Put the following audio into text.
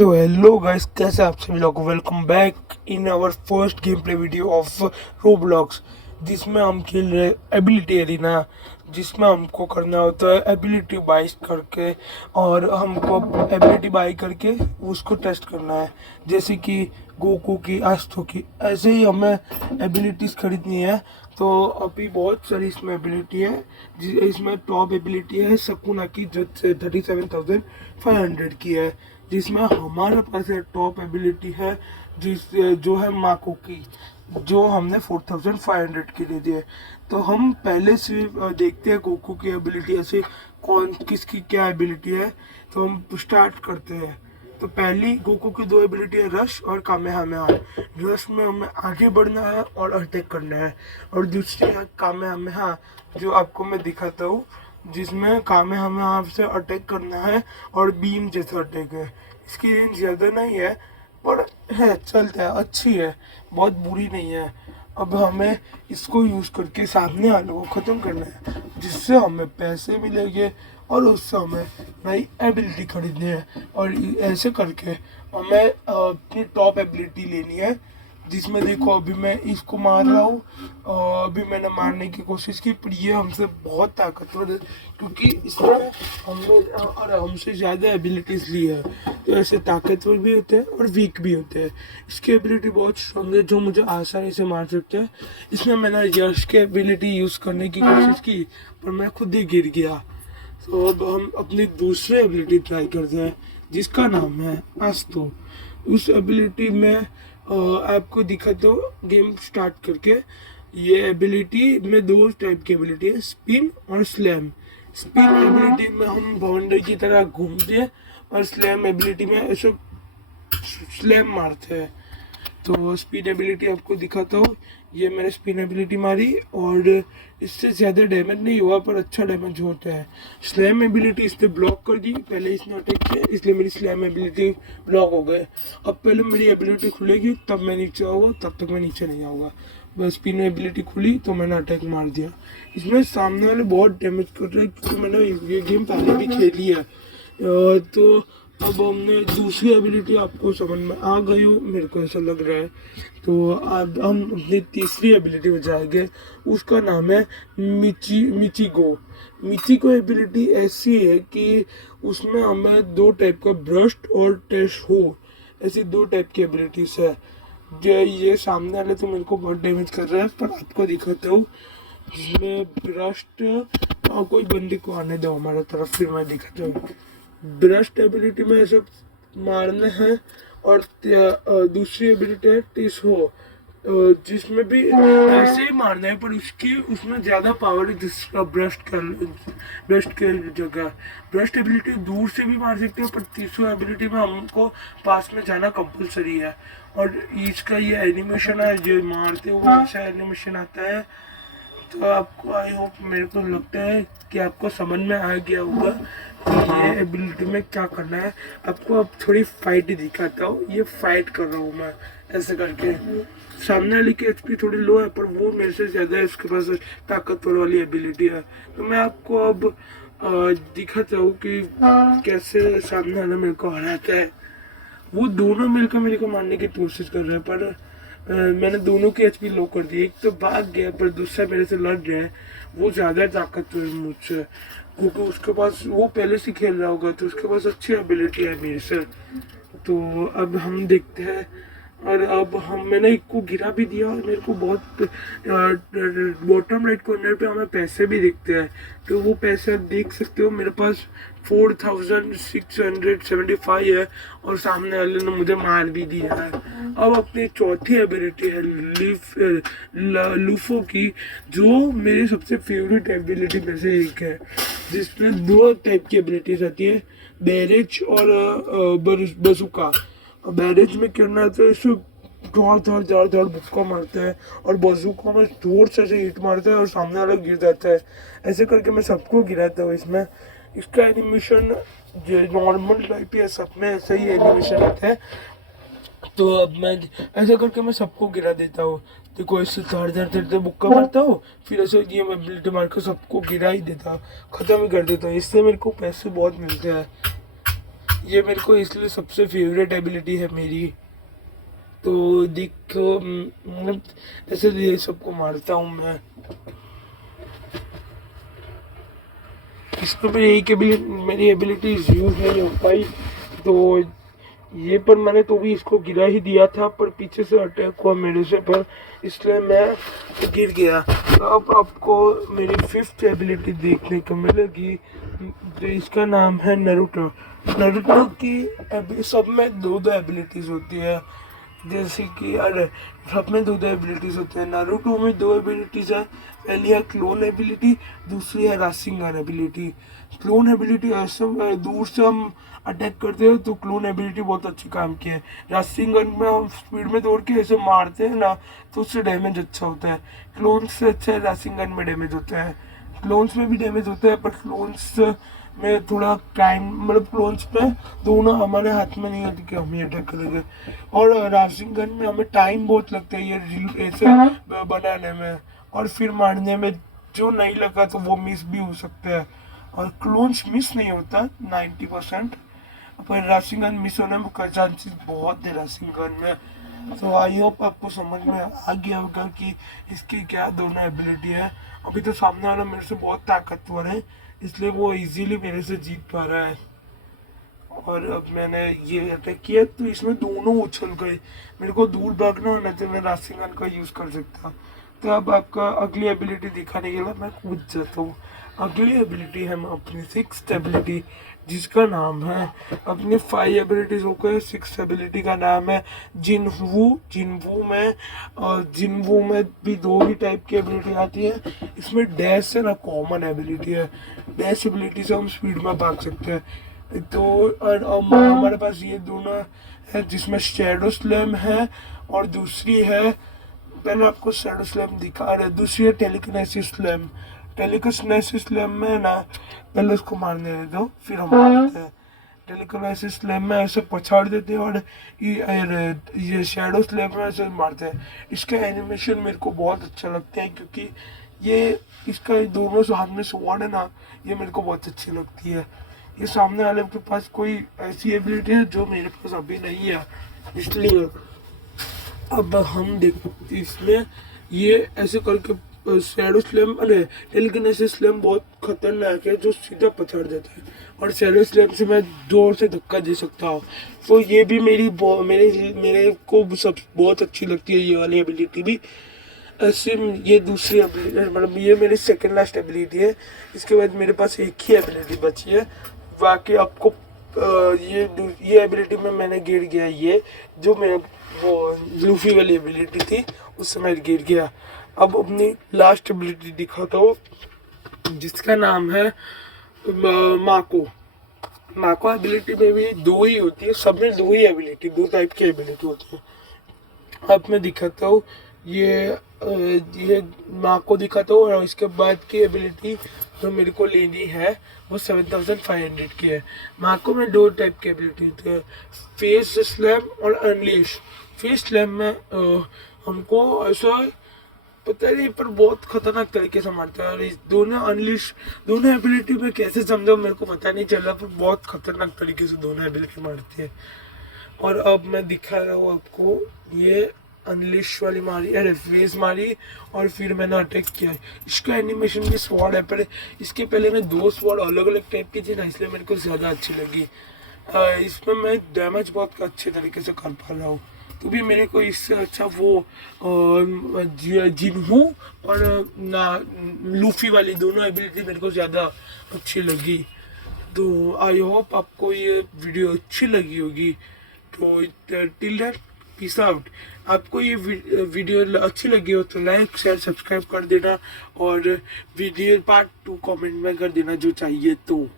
तो hello guys, कैसे आप सभी लोग। Welcome back in our first game play video of Roblox, जिसमें हम खेल रहे एबिलिटी एरिना, जिसमें हमको करना होता है एबिलिटी बाई करके, और हमको एबिलिटी बाई करके उसको टेस्ट करना है। जैसे कि गोकू की, आस्थो की, ऐसे ही हमें एबिलिटीज खरीदनी है। तो अभी बहुत सारी इसमें एबिलिटी है। इसमें टॉप एबिलिटी है सकुना की, जो 37,500 की है, जिसमें हमारे पास टॉप एबिलिटी है जो है माको की, जो हमने 4,500 की दे दी है। तो हम पहले से देखते हैं गोकू की एबिलिटी ऐसे कौन किसकी क्या एबिलिटी है। तो हम स्टार्ट करते हैं। तो पहली गोकू की दो एबिलिटी है, रश और कामेहामेहा। रश में हमें आगे बढ़ना है और अटैक करना है, और दूसरी है कामेहामेहा, जो आपको मैं दिखाता हूँ, जिसमें कामेहामेहा से अटैक करना है और बीम जैसा अटैक है। इसकी रेंज ज़्यादा नहीं है, पर है, चलता है, अच्छी है, बहुत बुरी नहीं है। अब हमें इसको यूज़ करके सामने वालों को ख़त्म करना है, जिससे हमें पैसे मिलेंगे और उससे हमें नई एबिलिटी खरीदनी है। और ऐसे करके हमें अपनी टॉप एबिलिटी लेनी है, जिसमें देखो अभी मैं इसको मार रहा हूँ। अभी मैंने मारने की कोशिश की, पर ये हमसे बहुत ताकतवर है, क्योंकि इसमें हमने और हमसे ज़्यादा एबिलिटीज ली है। तो ऐसे ताकतवर भी होते हैं और वीक भी होते हैं। इसकी एबिलिटी बहुत स्ट्रॉन्ग है, जो मुझे आसानी से मार सकते हैं। इसमें मैंने यश की एबिलिटी यूज़ करने की कोशिश की, पर मैं खुद ही गिर गया। तो अब हम अपनी दूसरी एबिलिटी ट्राई करते हैं, जिसका नाम है आस्तो। उस एबिलिटी में आपको दिखाता हूँ गेम स्टार्ट करके। ये एबिलिटी में दो टाइप की एबिलिटी है, स्पिन और स्लैम। स्पिन एबिलिटी में हम बाउंड्री की तरह घूमते हैं, और स्लैम एबिलिटी में ऐसे स्लैम मारते हैं। तो स्पिन एबिलिटी आपको दिखाता हूँ। ये मैंने स्पिन एबिलिटी मारी, और इससे ज़्यादा डैमेज नहीं हुआ, पर अच्छा डैमेज होता है। स्लैम एबिलिटी इसने ब्लॉक कर दी, पहले इसने अटैक किया, इसलिए मेरी स्लैम एबिलिटी ब्लॉक हो गए। अब पहले मेरी एबिलिटी खुलेगी, तब मैं नीचे आऊँगा, तब तक मैं नीचे नहीं आऊँगा। बस स्पिन एबिलिटी खुली तो मैंने अटैक मार दिया। इसमें सामने वाले बहुत डैमेज कर रहे हैं, क्योंकि मैंने ये गेम पहले भी खेली है। तो अब हमने दूसरी एबिलिटी आपको समझ में आ गई हो, मेरे को ऐसा लग रहा है। तो अब हम अपनी तीसरी एबिलिटी में जाएंगे। उसका नाम है मिचिगो। मिचिगो एबिलिटी ऐसी है कि उसमें हमें दो टाइप का ब्रस्ट और टेस्ट हो, ऐसी दो टाइप की एबिलिटीज है। जो ये सामने वाले तो मेरे को बहुत डैमेज कर रहा है, पर आपको दिखाता हूँ। जिसमें ब्रस्ट, कोई बंदी को आने दो हमारे तरफ, फिर मैं दिखाता हूँ। ब्रस्ट एबिलिटी में ऐसे मारने हैं, और दूसरी एबिलिटी है टिस हो, जिसमें भी ऐसे ही मारना है, पर उसमें ज़्यादा पावर है, जिसका ब्रस्ट के जगह। ब्रस्ट एबिलिटी दूर से भी मार सकते हैं, पर तीसरी एबिलिटी में हमको पास में जाना कंपलसरी है। और इसका ये एनिमेशन है, जो मारते हुए ऐसा एनिमेशन आता है। तो आपको, आई होप, मेरे को लगता है कि आपको समझ में आ गया होगा कि ये एबिलिटी में क्या करना है। आपको अब थोड़ी फाइट दिखाता हूँ। ये फाइट कर रहा हूँ मैं ऐसे करके। सामने वाले की एचपी थोड़ी लो है, पर वो मेरे से ज़्यादा है, उसके पास ताकतवर वाली एबिलिटी है। तो मैं आपको अब दिखाता हूँ कि कैसे सामने वाला मेरे को हराता है। वो दोनों मिलकर मेरे को मारने की कोशिश कर रहे हैं, पर मैंने दोनों की एचपी लो कर दी। एक तो भाग गया, पर दूसरा मेरे से लड़ रहा है। वो ज़्यादा ताकतवर है मुझसे, क्योंकि उसके पास, वो पहले से खेल रहा होगा, तो उसके पास अच्छी एबिलिटी है मेरे से। तो अब हम देखते हैं। और अब मैंने एक को गिरा भी दिया, और मेरे को बहुत बॉटम राइट कॉर्नर पे हमें पैसे भी दिखते हैं। तो वो पैसे आप देख सकते हो, मेरे पास 4,675 है, और सामने वाले ने मुझे मार भी दिया है। अब अपनी चौथी एबिलिटी है लूफो की, जो मेरी सबसे फेवरेट एबिलिटी में से एक है, जिसमें दो टाइप की एबिलिटीज आती है, बैरेज और बजुका। बैरेज में करना है तो इसे धड़ बुक्का मारता है, और बजूका में जोर से हिट मारता है, और सामने वाला गिर जाता है। ऐसे करके मैं सबको गिराता हूँ। इसमें इसका एनिमेशन जो नॉर्मल टाइप है, सब में ऐसा ही एनिमेशन आता है। तो अब मैं ऐसा करके मैं सबको गिरा देता हूँ। देखो, इससे धड़ बुक्का मारता हूँ, फिर ऐसे ये मैं एबिलिटी मार कर सबको गिरा ही देता हूँ, ख़त्म ही कर देता हूँ। इससे मेरे को पैसे बहुत मिलते हैं। ये मेरे को इसलिए सबसे फेवरेट एबिलिटी है मेरी। तो देखो मतलब ऐसे ये सबको मारता हूँ मैं। इसमें मेरी एबिलिटी यूज नहीं हो पाई, तो ये पर मैंने तो भी इसको गिरा ही दिया था, पर पीछे से अटैक हुआ मेरे से, पर इसलिए मैं गिर गया। तो अब आपको मेरी 5th एबिलिटी देखने को मिलेगी, जो इसका नाम है नारुतो। नारुतो की सब में दो एबिलिटीज होती है, जैसे कि अरे सब में दो एबिलिटीज होते हैं। नारुतो में 2 एबिलिटीज है, पहली है क्लोन एबिलिटी, दूसरी है राशिंगन एबिलिटी। क्लोन एबिलिटी ऐसे दूर से हम अटैक करते हैं तो क्लोन एबिलिटी बहुत अच्छी काम की है। राशिंगन में हम स्पीड में दौड़ के ऐसे मारते हैं ना, तो उससे डैमेज अच्छा होता है। क्लोन से अच्छा है राशिंगन में डैमेज होता है। क्लोन्स में भी डैमेज होता है, पर क्लोन्स में थोड़ा टाइम, मतलब क्लोन्स में दोनों हमारे हाथ में नहीं होती कि हम ही अटैक करेंगे, और राशिंग गन में हमें टाइम बहुत लगता है ये ऐसे बनाने में, और फिर मारने में जो नहीं लगा तो वो मिस भी हो सकता है। और क्लोन्स मिस नहीं होता 90%, पर राशिंग गन मिस होने का चांसेस बहुत है राशिंग गन में। तो आई होप आपको समझ में आ गया होगा कि इसकी क्या दोनों एबिलिटी है। अभी तो सामने वाला मेरे से बहुत ताकतवर है, इसलिए वो इजीली मेरे से जीत पा रहा है। और अब मैंने ये अटैक किया तो इसमें दोनों उछल गए। मेरे को दूर भागना होना तो मैं राशिंग गन का यूज़ कर सकता। तो अब आपका अगली एबिलिटी दिखाने के लिए मैं कूद जाता हूँ। अगली एबिलिटी है अपनी 6th एबिलिटी, जिसका नाम है, अपनी 5 एबिलिटीज हो गए, 6th एबिलिटी का नाम है जिनवू। जिनवू में भी 2 ही टाइप की एबिलिटी आती है। इसमें डैश है ना, कॉमन एबिलिटी है। डैश एबिलिटी से हम स्पीड में भाग सकते हैं। तो हमारे पास ये दोनों है, जिसमें शैडो स्लैम है और दूसरी है, पहले आपको शैडो स्लैम दिखा रहे, दूसरी है टेलीकिनेसिस स्लैम। टेलीकिनेसिस स्लैम में ना, पहले उसको मारने दे दो फिर हम मारते हैं। टेलीकिनेसिस स्लैम में ऐसे पछाड़ देते हैं, और ये शैडो स्लैम में ऐसे मारते हैं। इसका एनिमेशन मेरे को बहुत अच्छा लगता है, क्योंकि ये इसका दोनों हाथ में स्वॉर्ड है ना, ये मेरे को बहुत अच्छी लगती है। ये सामने वाले के पास कोई ऐसी एबिलिटी है जो मेरे पास अभी नहीं है, इसलिए अब हम देखो इसमें ये ऐसे करके शैडो स्लैम, अरे टेलीकिनेसिस स्लैम बहुत खतरनाक है, जो सीधा पछाड़ देता है, और शैडो स्लैम से मैं जोर से धक्का दे सकता हूँ। तो ये भी मेरे को सब बहुत अच्छी लगती है, ये वाली एबिलिटी भी। ऐसे ये दूसरी एबिलिटी, मतलब ये मेरी सेकेंड लास्ट एबिलिटी है। इसके बाद मेरे पास एक ही एबिलिटी बची है। बाकी आपको ये एबिलिटी में मैंने गिर गया, ये जो मैं वो लूफी वाली एबिलिटी थी उससे मैं गिर गया। अब अपनी लास्ट एबिलिटी दिखाता हूँ, जिसका नाम है माको। माको एबिलिटी में भी 2 ही होती है, सब में 2 ही एबिलिटी, 2 टाइप की एबिलिटी होती है। अब मैं दिखाता हूँ ये माँ को दिखाता हूँ, और इसके बाद की एबिलिटी जो मेरे को लेनी है वो 7500 की है। माँ को में 2 टाइप की एबिलिटी होती है, फेस स्लैम और अनलीश। फेस स्लैम में हमको ऐसा पता नहीं, पर बहुत खतरनाक तरीके से मारता है। और इस दोनों एबिलिटी में कैसे समझाऊं मेरे को पता नहीं चला, पर बहुत खतरनाक तरीके से दोनों एबिलिटी मारती है। और अब मैं दिखा रहा हूँ आपको, ये अनलिश वाली मारी, अरे फेस मारी, और फिर मैंने अटैक किया। इसका एनिमेशन भी स्वॉर्ड है, पर इसके पहले मैं 2 स्वॉर्ड अलग अलग टाइप की थी ना, इसलिए मेरे को ज़्यादा अच्छी लगी। इसमें मैं डैमेज बहुत अच्छे तरीके से कर पा रहा हूँ। तो भी मेरे को इससे अच्छा वो जिनहू और ना लूफी वाली दोनों एबिलिटी मेरे को ज़्यादा अच्छी लगी। तो आई होप आपको ये वीडियो अच्छी लगी होगी। तो टिल दैट, पीस आउट। आपको ये वीडियो अच्छी लगी हो तो लाइक शेयर सब्सक्राइब कर देना, और वीडियो पार्ट 2 कमेंट में कर देना जो चाहिए तो।